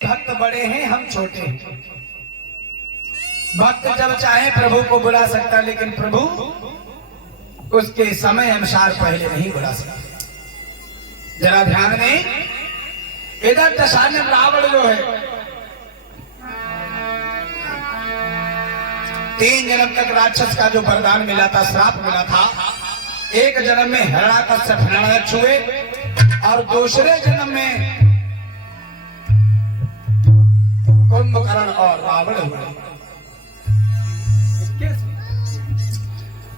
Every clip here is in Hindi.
भक्त बड़े हैं, हम छोटे हैं। भक्त जब चाहे प्रभु को बुला सकता, लेकिन प्रभु उसके समय अनुसार पहले नहीं बुला सकता। जरा ध्यान दें, इधर दशानन रावण जो है 3 जन्म तक राक्षस का जो वरदान मिला था, श्राप मिला था, एक जन्म में हिरण्याकश्यप हिरण्यक्ष हुए और दूसरे जन्म में कुंभकर्ण और रावण हुए।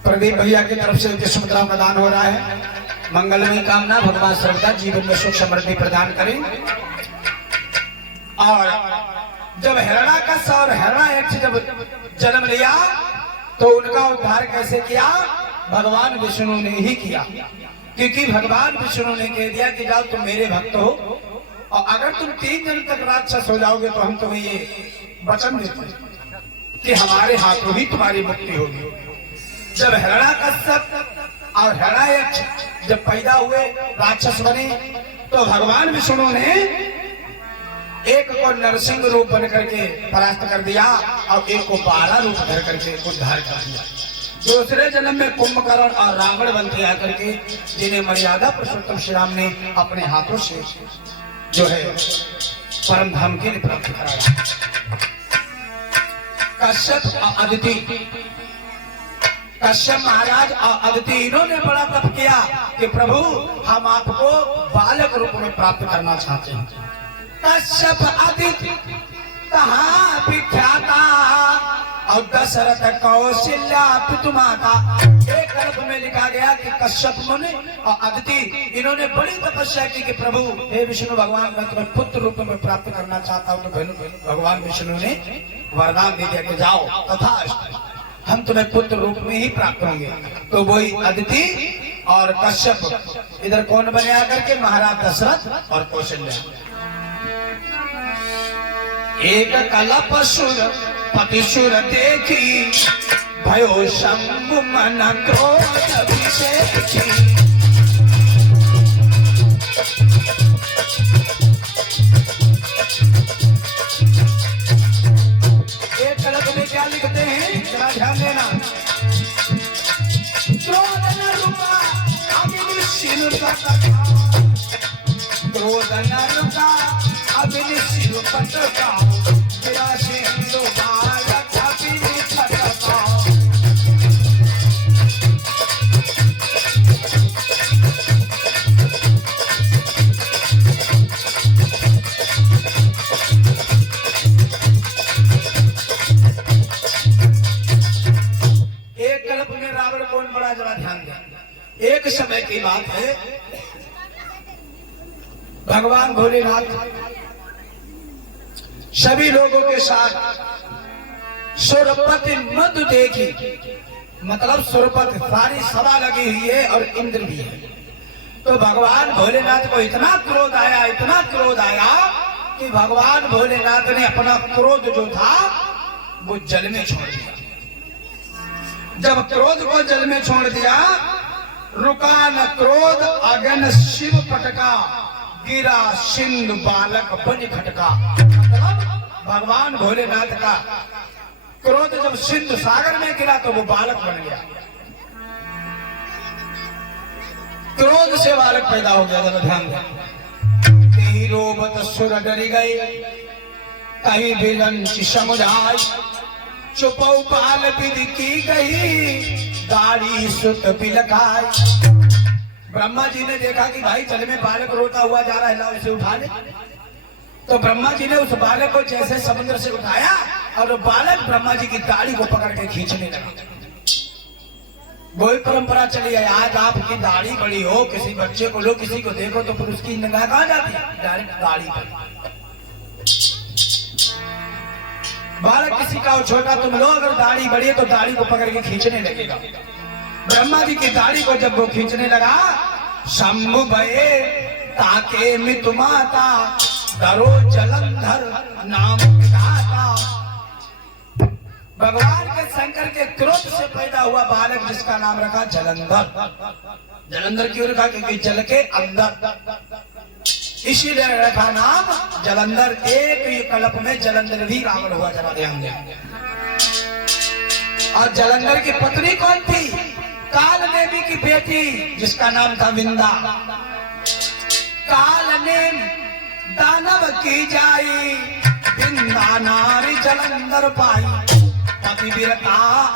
प्रदीप भैया की तरफ से विश्व मुद्रा का दान हो रहा है। मंगलमय कामना, भगवान सर्वदा जीवन में सुख समृद्धि प्रदान करें। और जब हिरण्याकश्यप और हिरण्यक्ष जब जन्म लिया तो उनका उद्धार कैसे किया? भगवान विष्णु ने ही किया, क्योंकि भगवान विष्णु ने कह दिया कि जाओ तुम मेरे भक्त हो और अगर तुम 3 दिन तक राक्षस हो जाओगे तो हम तुम्हें ये वचन देते हैं कि हमारे हाथों ही तुम्हारी मुक्ति होगी। जब हिरण्याकश्यप और हिरण्यक्ष जब पैदा हुए, राक्षस बने, तो भगवान विष्णु ने एक को नरसिंह रूप बन करके परास्त कर दिया और एक को 12 रूप धर करके उद्धार कर दिया। दूसरे जन्म में कुंभकर्ण और रावण बनते आकर के, जिन्हें मर्यादा पुरुषोत्तम श्री राम ने अपने हाथों से जो है परम धाम के लिए प्राप्त कराया। कश्यप और अदिति, कश्यप महाराज और अदिति इन्होंने बड़ा तप किया कि प्रभु हम आपको बालक रूप में प्राप्त करना चाहते हैं। कश्यप अदिति कहाँ विख्याता और दशरथ कौशल्या पितुमाता। एक अर्थ में लिखा गया कि कश्यप मुनि और अदिति इन्होंने बड़ी तपस्या की कि प्रभु हे विष्णु भगवान, मैं तुम्हें पुत्र रूप में प्राप्त करना चाहता हूँ। तो भगवान विष्णु ने वरदान दे दिया कि जाओ तथास्तु, हम तुम्हें पुत्र रूप में ही प्राप्त होंगे। तो वही अदिति और कश्यप इधर कौन बने आकर के? महाराज दशरथ और कौशल्या। एक कलप सुर पतिसुर देखी, भयो शंभु मन क्रोध विषेखी। एक कलप में क्या लिखते हैं, जरा ध्यान देना। क्रोध न रुका अभी सिर कटका, क्रोध न रुका अभी सिर कटका, तेरा सिंधु बालक अभी छटका। एक कल्प में रावण कौन बड़ा, जरा ध्यान दें। एक समय की बात है, भगवान भोलेनाथ सभी लोगों के साथ सुरपति मधु देखी, मतलब सुरपति सारी सभा लगी हुई है और इंद्र भी है। तो भगवान भोलेनाथ को इतना क्रोध आया, इतना क्रोध आया कि भगवान भोलेनाथ ने अपना क्रोध जो था वो जल में छोड़ दिया। जब क्रोध को जल में छोड़ दिया, रुका न क्रोध अगन शिव पटका, गिरा सिंधु बालक बन खटका। भगवान भोलेनाथ का क्रोध जब सिंधु सागर में गिरा तो वो बालक बन गया। क्रोध से बालक पैदा हो गया। जरा ध्यान दें। रोबत सुर डरी गई, कहीं विलंच समुदाय, चुपौ बाल विधि की गई, दाढ़ी सुत बिलकाई। ब्रह्मा जी ने देखा कि भाई जल में बालक रोता हुआ जा रहा है, लाओ इसे उठा ले। तो ब्रह्मा जी ने उस बालक को जैसे समुद्र से उठाया और वो बालक ब्रह्मा जी की दाढ़ी को पकड़ के खींचने लगा। वही परंपरा चली है। आज आपकी दाढ़ी बड़ी हो, किसी बच्चे को लो, किसी को देखो तो फिर उसकी निगाह कहां जाती है? डायरेक्ट दाढ़ी पर। बालक किसी का हो छोटा, तुम लो, अगर दाढ़ी बड़ी है तो दाढ़ी को पकड़ के खींचने लगेगा। ब्रह्मा जी की दाढ़ी को जब वो खींचने लगा, शंभु भये ताके मितु माता, डरो जलंधर नाम विधाता। भगवान के शंकर के क्रोध से पैदा हुआ बालक जिसका नाम रखा जलंधर। जलंधर क्यों रखा? क्योंकि जल के अंदर इसीलिए रखा नाम जलंधर। एक ही कल्प में जलंधर भी रावण हुआ, जरा ध्यान दें। और जलंधर की पत्नी कौन थी? काल नेमी की बेटी, जिसका नाम था विंदा। काल नेम दानव की जाई, विंदा नारी जलंधर पाई। पति वीरता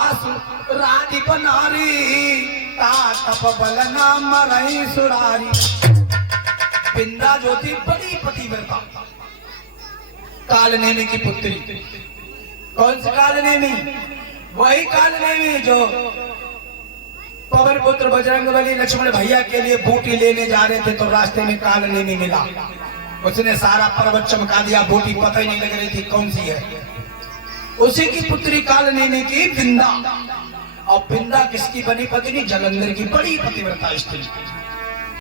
असुर राधिप नारी, ता तप बल नाम मरई सुरारी। विंदा जो थी बड़ी पतिव्रता, कालनेमी की पुत्री। कौन सी कालनेमी? वही कालनेमी जो पवन पुत्र बजरंगबली लक्ष्मण भैया के लिए बूटी लेने जा रहे थे, तो रास्ते में कालनेमी मिला। उसने सारा पर्वत चमका दिया, बूटी पता ही नहीं लग रही थी कौन सी है। उसी की पुत्री कालनेमी की विंदा। और विंदा किसकी बनी पत्नी? जलंधर की बड़ी पतिव्रता स्त्री।